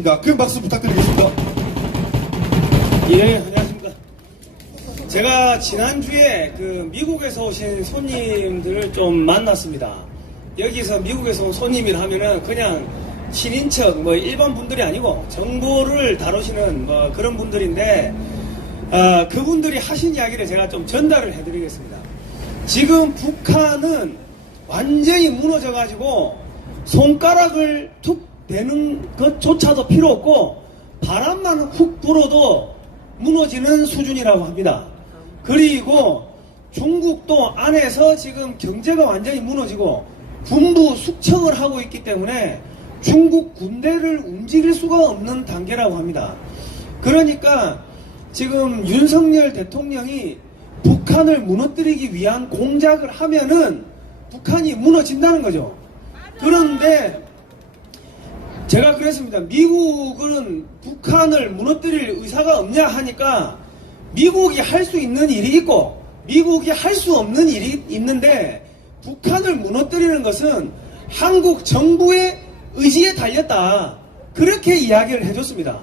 큰 박수 부탁드리겠습니다. 예, 안녕하십니까. 제가 지난주에 그 미국에서 오신 손님들을 좀 만났습니다. 여기서 미국에서 온 손님이라 하면은 그냥 친인척, 일반 분들이 아니고 정보를 다루시는 그런 분들인데, 그분들이 하신 이야기를 제가 좀 전달을 해드리겠습니다. 지금 북한은 완전히 무너져가지고 손가락을 툭 대는 것조차도 필요 없고 바람만 훅 불어도 무너지는 수준이라고 합니다. 그리고 중국도 안에서 지금 경제가 완전히 무너지고 군부 숙청을 하고 있기 때문에 중국 군대를 움직일 수가 없는 단계라고 합니다. 그러니까 지금 윤석열 대통령이 북한을 무너뜨리기 위한 공작을 하면은 북한이 무너진다는 거죠. 그런데 제가 그랬습니다. 미국은 북한을 무너뜨릴 의사가 없냐 하니까 미국이 할 수 있는 일이 있고 미국이 할 수 없는 일이 있는데 북한을 무너뜨리는 것은 한국 정부의 의지에 달렸다. 그렇게 이야기를 해줬습니다.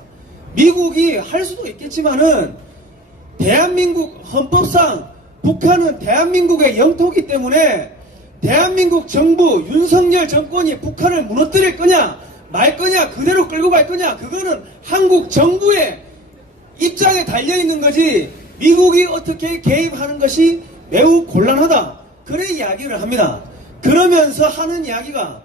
미국이 할 수도 있겠지만은 대한민국 헌법상 북한은 대한민국의 영토이기 때문에 대한민국 정부 윤석열 정권이 북한을 무너뜨릴 거냐 말 거냐 그대로 끌고 갈 거냐 그거는 한국 정부의 입장에 달려있는 거지 미국이 어떻게 개입하는 것이 매우 곤란하다. 그래 이야기를 합니다. 그러면서 하는 이야기가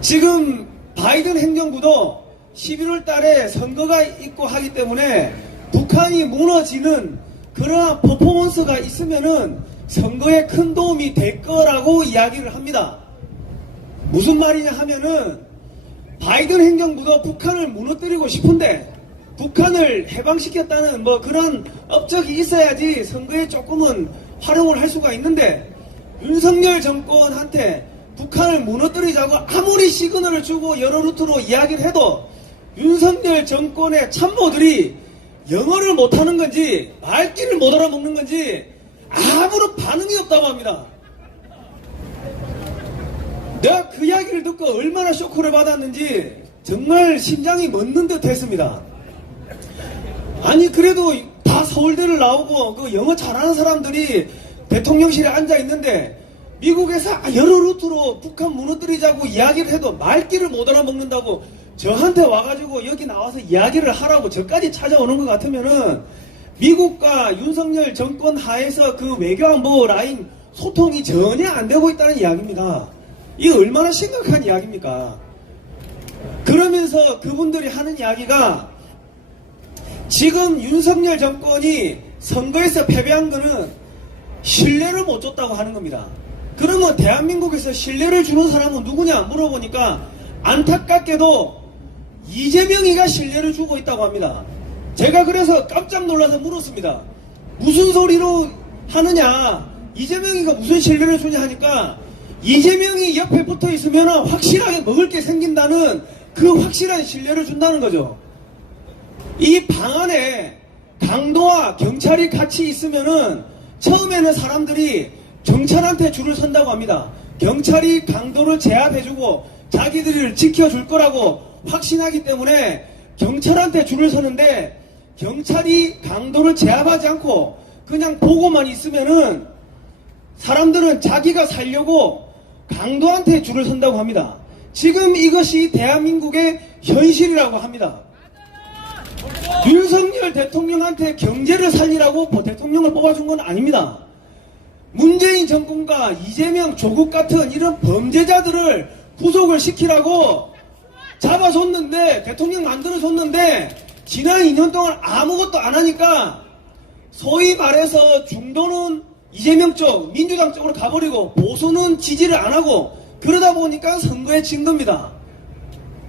지금 바이든 행정부도 11월 달에 선거가 있고 하기 때문에 북한이 무너지는 그러한 퍼포먼스가 있으면은 선거에 큰 도움이 될 거라고 이야기를 합니다. 무슨 말이냐 하면은 바이든 행정부도 북한을 무너뜨리고 싶은데 북한을 해방시켰다는 그런 업적이 있어야지 선거에 조금은 활용을 할 수가 있는데 윤석열 정권한테 북한을 무너뜨리자고 아무리 시그널을 주고 여러 루트로 이야기를 해도 윤석열 정권의 참모들이 영어를 못하는 건지 말귀를 못 알아먹는 건지 아무런 반응이 없다고 합니다. 내가 그 이야기를 듣고 얼마나 쇼크를 받았는지 정말 심장이 멎는 듯 했습니다. 아니 그래도 다 서울대를 나오고 그 영어 잘하는 사람들이 대통령실에 앉아 있는데 미국에서 여러 루트로 북한 무너뜨리자고 이야기를 해도 말귀를 못 알아먹는다고 저한테 와가지고 여기 나와서 이야기를 하라고 저까지 찾아오는 것 같으면은 미국과 윤석열 정권 하에서 그 외교안보 라인 소통이 전혀 안 되고 있다는 이야기입니다. 이게 얼마나 심각한 이야기입니까? 그러면서 그분들이 하는 이야기가 지금 윤석열 정권이 선거에서 패배한 거는 신뢰를 못 줬다고 하는 겁니다. 그러면 대한민국에서 신뢰를 주는 사람은 누구냐 물어보니까 안타깝게도 이재명이가 신뢰를 주고 있다고 합니다. 제가 그래서 깜짝 놀라서 물었습니다. 무슨 소리로 하느냐 이재명이가 무슨 신뢰를 주냐 하니까 이재명이 옆에 붙어 있으면 확실하게 먹을 게 생긴다는 그 확실한 신뢰를 준다는 거죠. 이 방 안에 강도와 경찰이 같이 있으면은 처음에는 사람들이 경찰한테 줄을 선다고 합니다. 경찰이 강도를 제압해주고 자기들을 지켜줄 거라고 확신하기 때문에 경찰한테 줄을 서는데 경찰이 강도를 제압하지 않고 그냥 보고만 있으면은 사람들은 자기가 살려고 강도한테 줄을 선다고 합니다. 지금 이것이 대한민국의 현실이라고 합니다. 윤석열 대통령한테 경제를 살리라고 대통령을 뽑아준 건 아닙니다. 문재인 정권과 이재명, 조국 같은 이런 범죄자들을 구속을 시키라고 잡아줬는데 대통령 만들어줬는데 지난 2년 동안 아무것도 안 하니까 소위 말해서 중도는 이재명 쪽, 민주당 쪽으로 가버리고 보수는 지지를 안 하고 그러다 보니까 선거에 진 겁니다.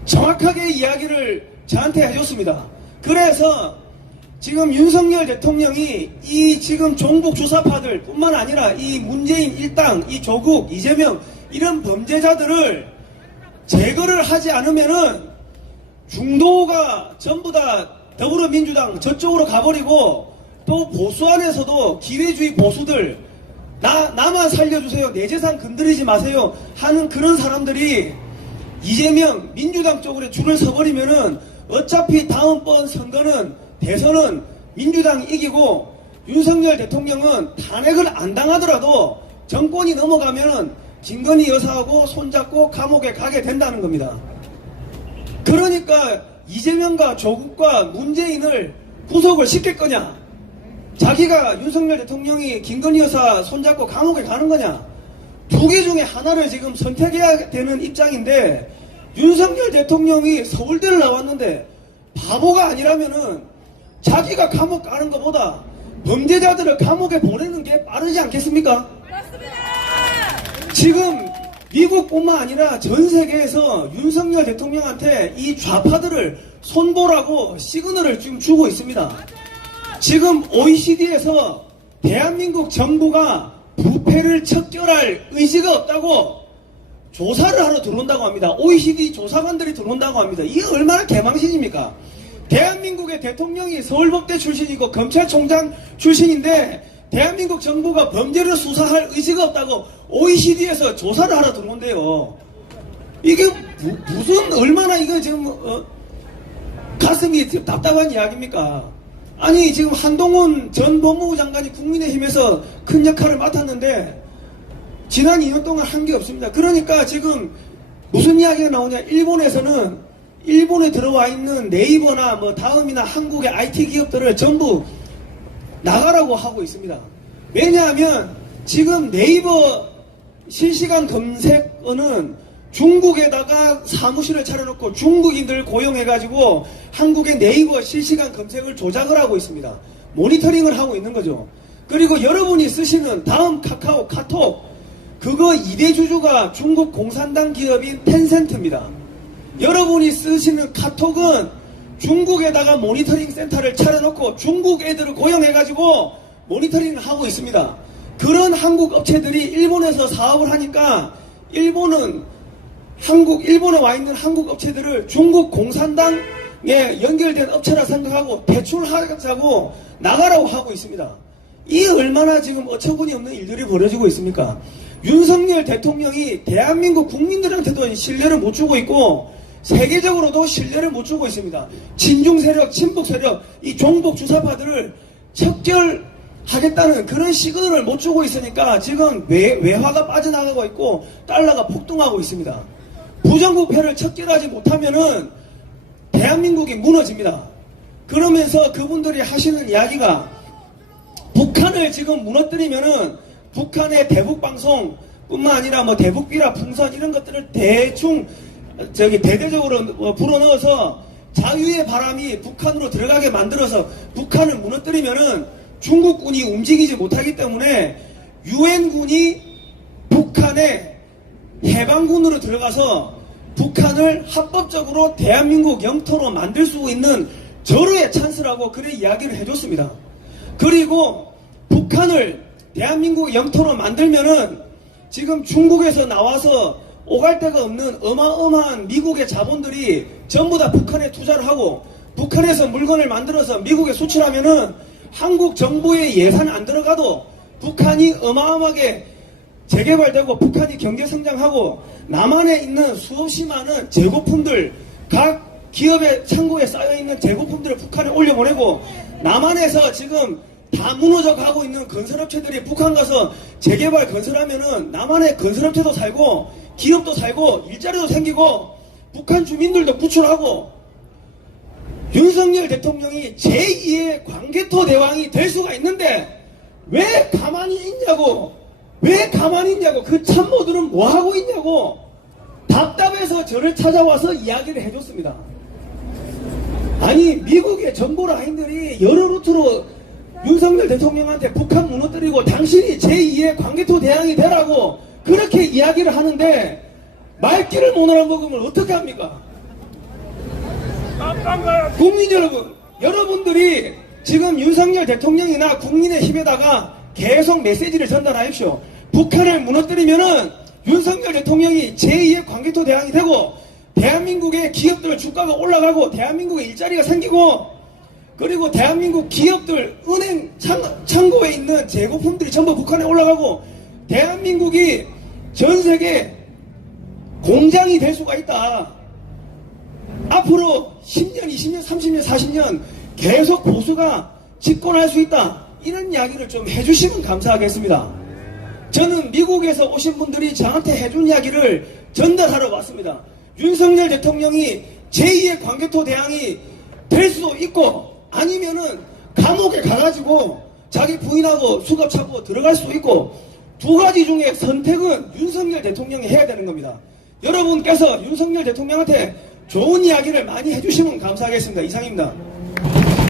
정확하게 이야기를 저한테 해줬습니다. 그래서 지금 윤석열 대통령이 이 지금 종북 주사파들 뿐만 아니라 이 문재인 일당, 이 조국, 이재명 이런 범죄자들을 제거를 하지 않으면은 중도가 전부 다 더불어민주당 저쪽으로 가버리고 또 보수 안에서도 기회주의 보수들 나만 살려주세요 내 재산 건드리지 마세요 하는 그런 사람들이 이재명 민주당 쪽으로 줄을 서버리면은 어차피 다음번 선거는 대선은 민주당이 이기고 윤석열 대통령은 탄핵을 안 당하더라도 정권이 넘어가면은 김건희 여사하고 손잡고 감옥에 가게 된다는 겁니다. 그러니까 이재명과 조국과 문재인을 구속을 시킬 거냐? 자기가 윤석열 대통령이 김건희 여사 손잡고 감옥에 가는 거냐? 두 개 중에 하나를 지금 선택해야 되는 입장인데 윤석열 대통령이 서울대를 나왔는데 바보가 아니라면은 자기가 감옥 가는 것보다 범죄자들을 감옥에 보내는 게 빠르지 않겠습니까? 맞습니다. 지금 미국뿐만 아니라 전 세계에서 윤석열 대통령한테 이 좌파들을 손보라고 시그널을 지금 주고 있습니다. 지금 OECD에서 대한민국 정부가 부패를 척결할 의지가 없다고 조사를 하러 들어온다고 합니다. OECD 조사관들이 들어온다고 합니다. 이게 얼마나 개망신입니까? 대한민국의 대통령이 서울법대 출신이고 검찰총장 출신인데 대한민국 정부가 범죄를 수사할 의지가 없다고 OECD에서 조사를 하러 들어온대요. 이게 무슨 얼마나 이거 지금 가슴이 답답한 이야기입니까? 아니 지금 한동훈 전 법무부 장관이 국민의힘에서 큰 역할을 맡았는데 지난 2년 동안 한 게 없습니다. 그러니까 지금 무슨 이야기가 나오냐? 일본에서는 일본에 들어와 있는 네이버나 뭐 다음이나 한국의 IT 기업들을 전부 나가라고 하고 있습니다. 왜냐하면 지금 네이버 실시간 검색어는 중국에다가 사무실을 차려놓고 중국인들 고용해가지고 한국의 네이버 실시간 검색을 조작을 하고 있습니다. 모니터링을 하고 있는 거죠. 그리고 여러분이 쓰시는 다음 카카오, 카톡 그거 2대 주주가 중국 공산당 기업인 텐센트입니다. 여러분이 쓰시는 카톡은 중국에다가 모니터링 센터를 차려놓고 중국 애들을 고용해가지고 모니터링을 하고 있습니다. 그런 한국 업체들이 일본에서 사업을 하니까 일본에 와 있는 한국 업체들을 중국 공산당에 연결된 업체라 생각하고 대출하자고 나가라고 하고 있습니다. 이 얼마나 지금 어처구니 없는 일들이 벌어지고 있습니까? 윤석열 대통령이 대한민국 국민들한테도 신뢰를 못 주고 있고 세계적으로도 신뢰를 못 주고 있습니다. 친중 세력, 친북 세력, 이 종북 주사파들을 척결하겠다는 그런 시그널을 못 주고 있으니까 지금 외화가 빠져나가고 있고 달러가 폭등하고 있습니다. 부정부패를 척결하지 못하면은 대한민국이 무너집니다. 그러면서 그분들이 하시는 이야기가 북한을 지금 무너뜨리면은 북한의 대북방송 뿐만 아니라 뭐 대북비라 풍선 이런 것들을 대충 대대적으로 불어넣어서 자유의 바람이 북한으로 들어가게 만들어서 북한을 무너뜨리면은 중국군이 움직이지 못하기 때문에 유엔군이 북한의 해방군으로 들어가서 북한을 합법적으로 대한민국 영토로 만들 수 있는 절호의 찬스라고 그래 이야기를 해줬습니다. 그리고 북한을 대한민국 영토로 만들면은 지금 중국에서 나와서 오갈 데가 없는 어마어마한 미국의 자본들이 전부 다 북한에 투자를 하고 북한에서 물건을 만들어서 미국에 수출하면은 한국 정부의 예산 안 들어가도 북한이 어마어마하게 재개발되고 북한이 경제 성장하고 남한에 있는 수없이 많은 재고품들 각 기업의 창고에 쌓여있는 재고품들을 북한에 올려보내고 남한에서 지금 다 무너져 가고 있는 건설업체들이 북한 가서 재개발 건설하면은 남한의 건설업체도 살고 기업도 살고 일자리도 생기고 북한 주민들도 구출하고 윤석열 대통령이 제2의 광개토 대왕이 될 수가 있는데 왜 가만히 있냐고 그 참모들은 뭐 하고 있냐고 답답해서 저를 찾아와서 이야기를 해줬습니다. 아니 미국의 정보 라인들이 여러 루트로 윤석열 대통령한테 북한 무너뜨리고 당신이 제2의 광개토 대왕이 되라고 그렇게 이야기를 하는데 말귀를 못 알아먹으면 어떻게 합니까? 국민 여러분, 여러분들이 지금 윤석열 대통령이나 국민의힘에다가 계속 메시지를 전달하십시오. 북한을 무너뜨리면은 윤석열 대통령이 제2의 광개토 대왕이 되고 대한민국의 기업들 주가가 올라가고 대한민국에 일자리가 생기고 그리고 대한민국 기업들 은행 창고에 있는 재고품들이 전부 북한에 올라가고 대한민국이 전 세계 공장이 될 수가 있다. 앞으로 10년, 20년, 30년, 40년 계속 보수가 집권할 수 있다. 이런 이야기를 좀 해주시면 감사하겠습니다. 저는 미국에서 오신 분들이 저한테 해준 이야기를 전달하러 왔습니다. 윤석열 대통령이 제2의 광개토 대왕이 될 수도 있고 아니면은 감옥에 가가지고 자기 부인하고 수갑 차고 들어갈 수도 있고 두 가지 중에 선택은 윤석열 대통령이 해야 되는 겁니다. 여러분께서 윤석열 대통령한테 좋은 이야기를 많이 해주시면 감사하겠습니다. 이상입니다.